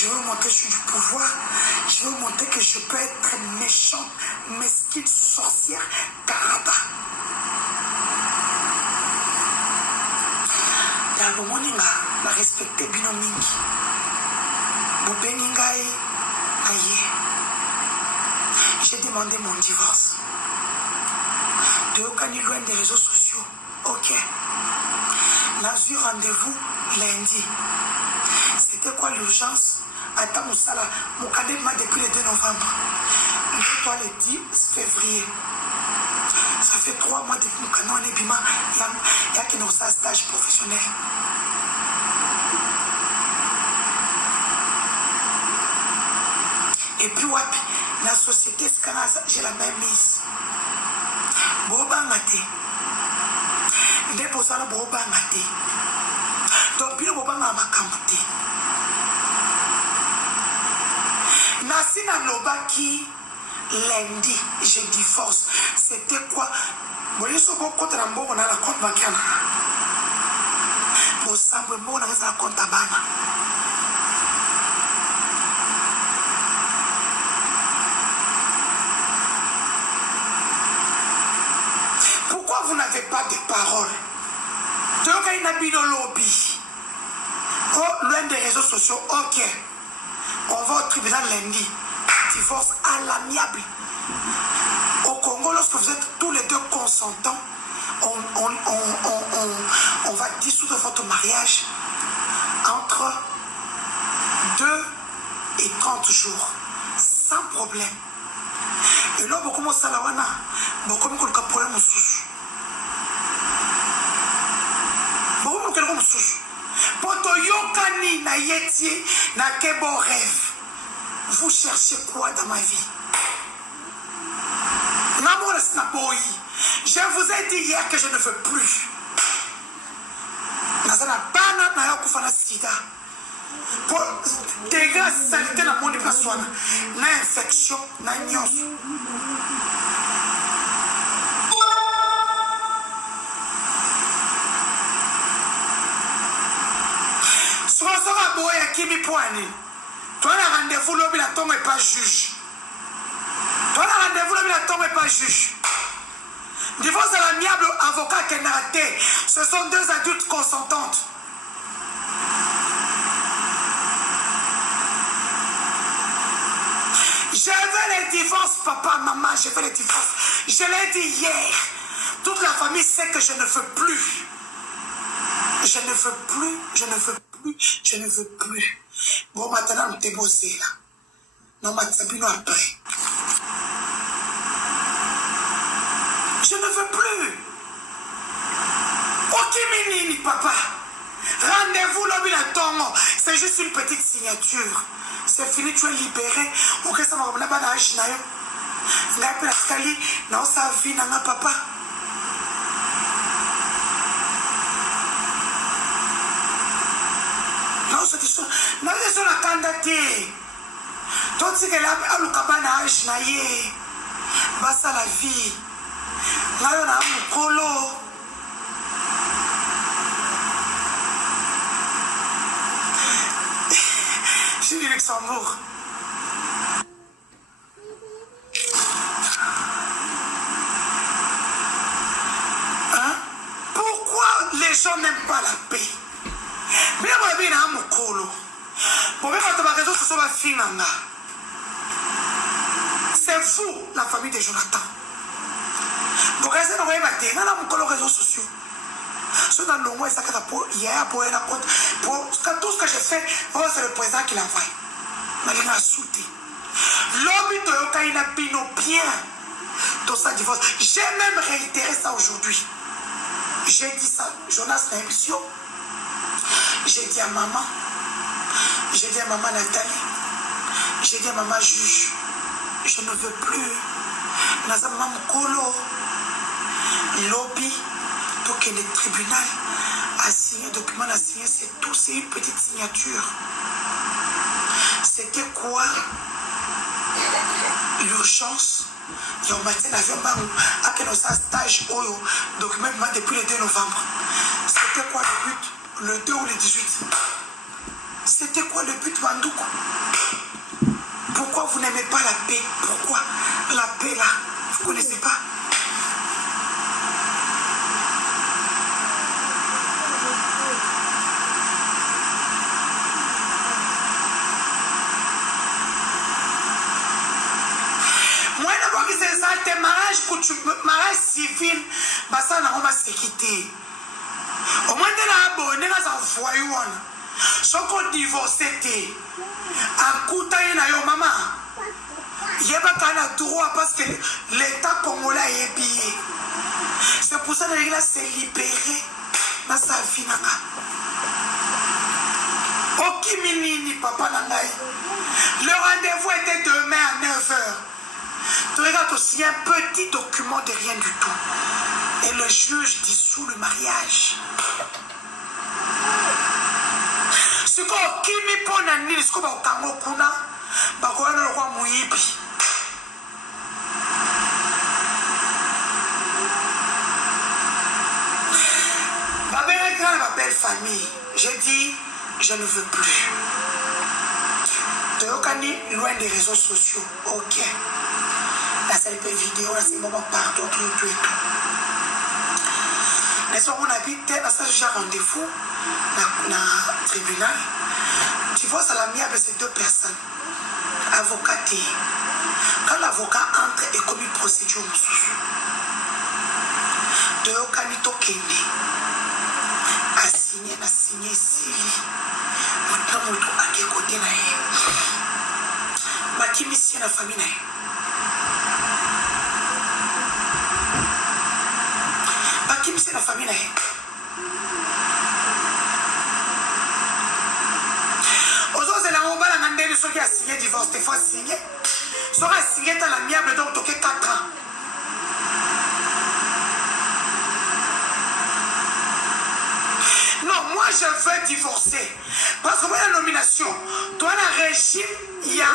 Je veux montrer que je suis du pouvoir. Je veux montrer que je peux être méchante, mesquine, sorcière, caraba. D'abord, mon inga, ma respecte bino mingi. Bobeningaï, aïe. J'ai demandé mon divorce. De aucun loin des réseaux sociaux. Ok. N'a eu rendez-vous lundi. C'était quoi l'urgence? Attends, Moussala, mon cadet m'a depuis le 2 novembre. Mais toi, le 10 février. Ça fait 3 mois depuis mon canon en ébima. Il y a qui n'ont ça stage professionnel. Et puis, wapi, la société, j'ai la même mise. Bobangate. Ndepozala bobangate. Donc, bien bobanga makamute. Nasina Lobaki, lundi, je divorce. C'était quoi? Vous voyez ce qu'on compte dans la compte bancaire. Pour ça, vous avez un compte à Bana. Pourquoi vous n'avez pas de parole? Donc, il y a un lobby. Oh, loin des réseaux sociaux, ok. On va au tribunal lundi. Divorce à l'amiable. Au Congo, lorsque vous êtes tous les deux consentants, on va dissoudre votre mariage entre 2 et 30 jours. Sans problème. Et là, beaucoup de salawana, beaucoup de problèmes sous. Beaucoup de problèmes sous. Poto yokani na yetie na kebo rêve. Vous cherchez quoi dans ma vie? Je vous ai dit hier que je ne veux plus. Nazana bana na yakufana sida. Pour dégâts sanitaires na monde personne. Na infection na nyos. Sois boya kimi poani. Toi, la rendez-vous, l'homme, la tombe n'est pas juge. Toi, la rendez-vous, l'homme, la tombe n'est pas juge. Divorce à l'amiable, avocat qui est raté. Ce sont 2 adultes consentantes. Je veux les divorces, papa, maman, je veux les divorces. Je l'ai dit hier. Toute la famille sait que je ne veux plus. Je ne veux plus, je ne veux plus, je ne veux plus. Bon, maintenant, on t'est bossé là. Non, maintenant, après. Je ne veux plus. Ok, Minini, papa. Rendez-vous, l'homme, la tombe. C'est juste une petite signature. C'est fini, tu es libéré. Ou que ça m'a ramené à l'âge, n'a pas la scali. Non, ça vit, n'a papa. Non, je suis la candidate. Toi, tu es là, à l'Ukabana, Naye. Bassa la vie. Là, on a un colo. Je suis du Luxembourg. Hein? Pourquoi les gens n'aiment pas la paix? Mais on a bien un colo. Pour même quand on va résoudre ce soit finanga. C'est vous, la famille de Jonathan. Pour rester dans les matins, on a mon colo réseaux sociaux. Ce dans le mois, ça il y a pour un compte. Pour tout ce que j'ai fait, c'est le président qui l'envoie. Mais il a sauté. L'homme de Yoka, il a bino bien dans sa divorce. J'ai même réitéré ça aujourd'hui. J'ai dit ça, Jonas Naimsio. J'ai dit à maman. J'ai dit à maman Nathalie. J'ai dit à maman juge. Je ne veux plus. Nazama Mkolo. Lobby. Donc le tribunal a signé un document, a signé, c'est tout, c'est une petite signature. C'était quoi l'urgence? Il y a un matin, il y a un stage document depuis le 2 novembre. C'était quoi le but? Le 2 ou le 18? C'était quoi le but, Bandouko? te mariage civil basala nango basekite au moins nde na abonde naza voyu wana soki odivorce te akuta ye na yo mama yebaka na droit parce que l'état congolais ayebi ye c'est pour ça qu'il a se libéré na sa vie nanga okimi nini papa na ngai le rendez-vous était demain à 9h. Tu regardes aussi un petit document de rien du tout. Et le juge dissout le mariage. Ce qu'on kimi pona nini, ce qu'on va au Kango kuna, bakoya le roi Mouyibi. Ma belle famille, j'ai dit, je ne veux plus. Toyokani loin des réseaux sociaux, ok. La salle vidéo, là c'est moment pardon, tout et tout. N'est-ce pas, on habite, là ça j'ai rendez-vous dans le tribunal. Tu vois, ça l'amiable, c'est 2 personnes. Avocat. Quand l'avocat entre et commet une procédure, Toyokani tokende. A signé Sili. Moto à quel côté na ye. Baki mission la famille na ye. Baki mission la famille na ye. Aujourd'hui, la mobile a demandé ceux qui a signé divorce, il faut signer. Ceux qui a signé dans l'amiable, donc toqué 4 ans. Non, moi je veux divorcer. Parce que moi, la nomination, toi, la régime, il y a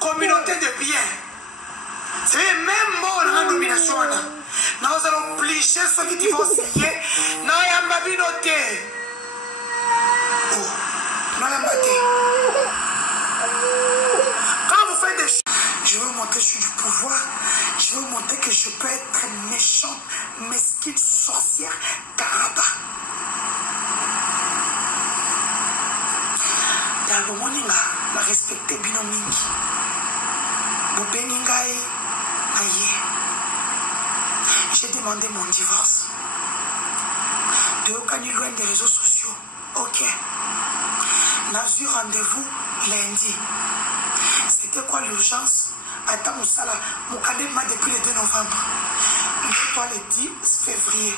communauté de biens. C'est même moi, la nomination, nous allons obliger ceux qui divorcent. Non, il y a ma vie notée. Oh, non, il y a ma vie. Quand vous faites des choses, je veux montrer que je suis du pouvoir. Je veux montrer que je peux être méchante, mesquine, sorcière, caraba. Je respecte bino mingi. J'ai demandé mon divorce. Toyokani loin des réseaux sociaux. Ok. J'ai eu rendez-vous lundi. C'était quoi l'urgence? Attends, Moussala, Moukadem m'a depuis le 2 novembre. Il toi le 10 février.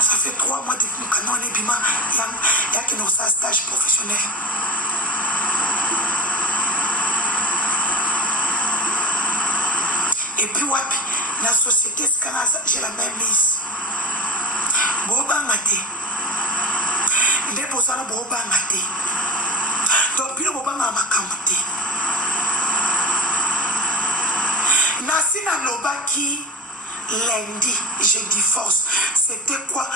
Ça fait 3 mois depuis mon canon et bima. Il y a que dans un stage professionnel. Et puis, wapi, dans la société, j'ai la même mise. Bobangate. Ndebosana bobangate. Donc, puis, bobanga makamute. Nasina Lobaki, lundi, je divorce. C'était quoi?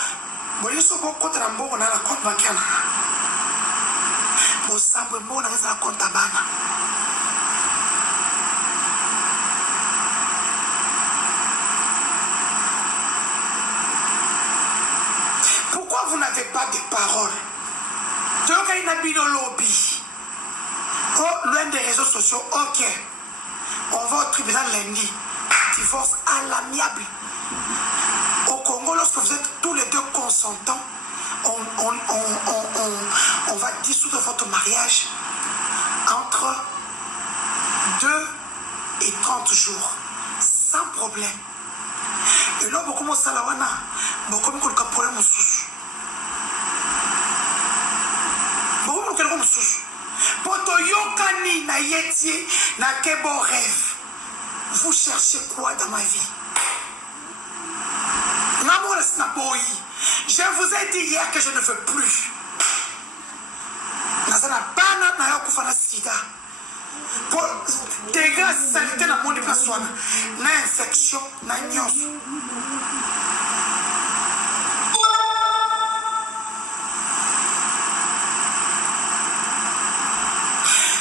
Boliso boko trambo on a la compte bancaire. Bosambo mo na la compte bana. Pourquoi vous n'avez pas de parole? Donc il y a un lobby. Oh, loin des réseaux sociaux, ok. On va au tribunal lundi. Divorce à l'amiable. Au Congo, lorsque vous êtes tous les deux consentants, on va dissoudre votre mariage entre 2 et 30 jours. Sans problème. Et là, beaucoup de salawana, beaucoup de problème au sous. Beaucoup de problème au sous. Poto yokani na yeti na kebo rêve. Vous cherchez quoi dans ma vie? Je vous ai dit hier que je ne veux plus. Nazana bana na yakufana sida. Pour dégâts sanitaires na monde personne, na infection na nyos.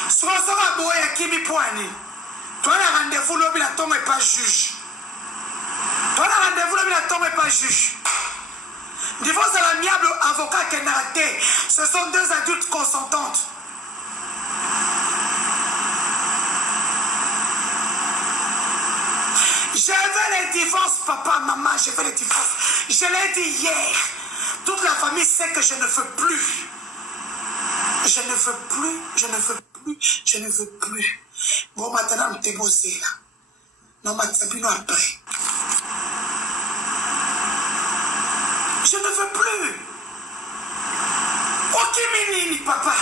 Sera boya kimi poani. Toi la rendez-vous l'homme la tombe et pas juge. Toi la rendez-vous l'homme la tombe et pas juge. Divorce à l'amiable avocat qui n'a raté. Ce sont 2 adultes consentantes. papa, maman, je fais le divorce. Je l'ai dit hier. Toute la famille sait que je ne veux plus. Je ne veux plus, je ne veux plus, je ne veux plus. Bon, maintenant, on t'est bossé là. Non, Matsabino après. Je ne veux plus. Ok, Minini, papa.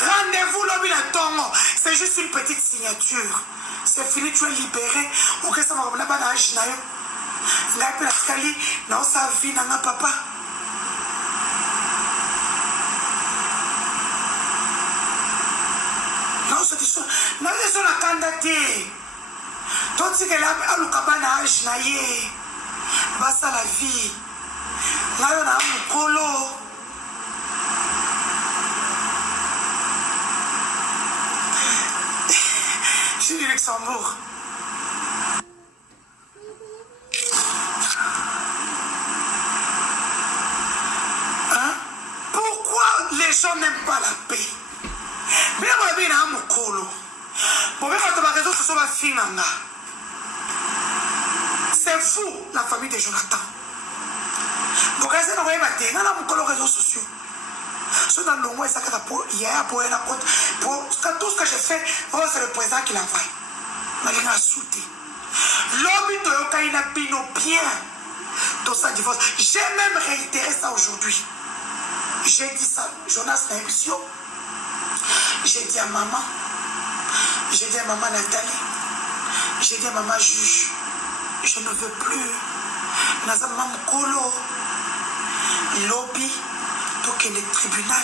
Rendez-vous, l'homme à Tongo. C'est juste une petite signature. C'est fini, tu es libéré. Ok, ça m'a rappelé à l'âge. N'a pas la non, ça vit, n'a papa. Non, c'est ça. Non, c'est ça la candidature. Toi, tu sais que là, à l'Ukabana, âge, naïe. Bah, ça la vie. Là, on a un colo. Je suis du Luxembourg. Hein? Pourquoi les gens n'aiment pas la paix? Mais on a bien un colo. Pour même quand on va réseau, ce soit finanga. C'est fou, la famille de Jonathan. Vous regardez, on va y battre. On a un colo réseaux sociaux. Ce dans le mois, ça a pour un compte. Pour tout ce que j'ai fait, c'est le président qui l'envoie. Il a sauté. L'homme de Yoka, il a bien dans sa divorce. J'ai même réitéré ça aujourd'hui. J'ai dit ça, Jonas n'a émission. J'ai dit à maman. J'ai dit à maman Nathalie. J'ai dit à maman juge. Je ne veux plus. Nazama Mkolo. Lobby. Donc le tribunal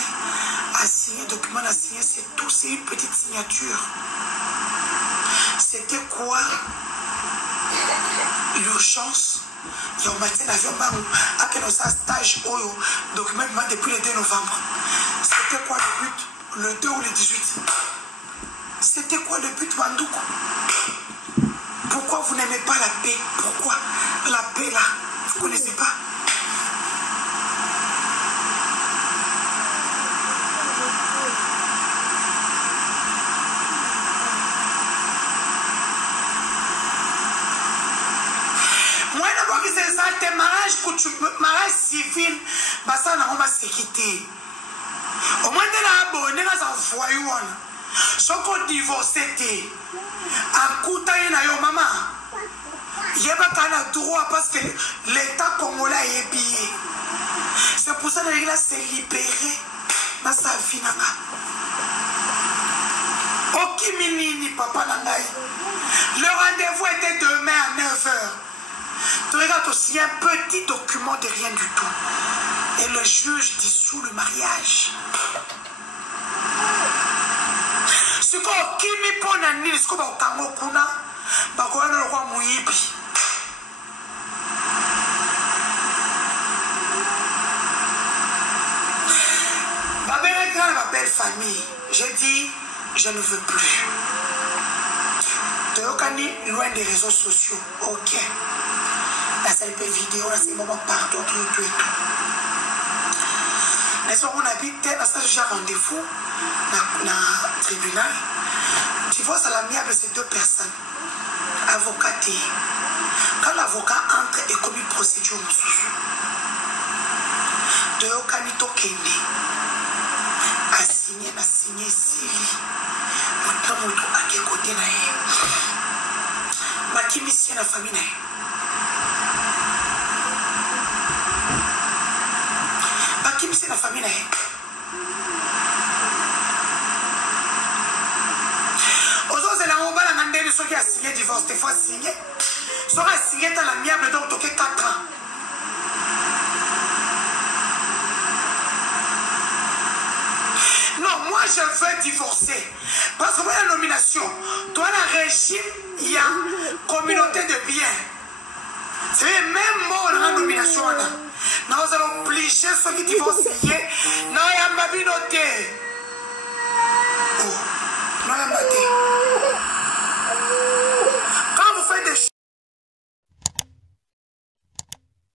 a signé, le document a signé, c'est tout, c'est une petite signature. C'était quoi l'urgence? Il y a un matin d'avion à quel stage au document depuis le 2 novembre. C'était quoi le but? Le 2 ou le 18? C'était quoi le but, Bandouko? Pourquoi vous n'aimez pas la paix? Pourquoi la paix là? Vous ne connaissez pas? Mariage civil, ça n'a pas sécurité. Au moins de la bonne, on a envoyé. Si on divorce, en coup de maman, il n'y a pas de droit parce que l'État congolais est pillé. C'est pour ça qu'il a s'est libéré dans sa vie. Ok, Minini, papa Nangaï. Le rendez-vous était demain à 9h. Tu regardes aussi un petit document de rien du tout. Et le juge dissout le mariage. Ce qui me pone à Nils, comme au Kamokuna, Bakoana le roi Mouyibi. Ma belle grande, ma belle famille, je dis, je ne veux plus. Teokani, loin des réseaux sociaux, ok. La salle vidéo, là, c'est le moment partout, tout. Mais si on habite, dans ce genre rendez-vous, dans le tribunal, tu vois, à l'amiable, c'est 2 personnes. Avocat et. Quand l'avocat entre et commet une procédure, de Okanito Kende a signé ici. Maintenant, à quel côté là est. Ma qui mission la famille là. C'est la famille. Aujourd'hui, c'est la on va la demander ceux qui a signé le divorce. Des fois, signé. Ceux qui a signé dans l'amiable, donc, toqué 4 ans. Non, moi, je veux divorcer. Parce que pour la nomination, toi, la régime, il y a communauté de biens. C'est même moi, on a la nomination. Nous allons obliger ceux qui divorcent. Non, il y a ma binoté. Oh.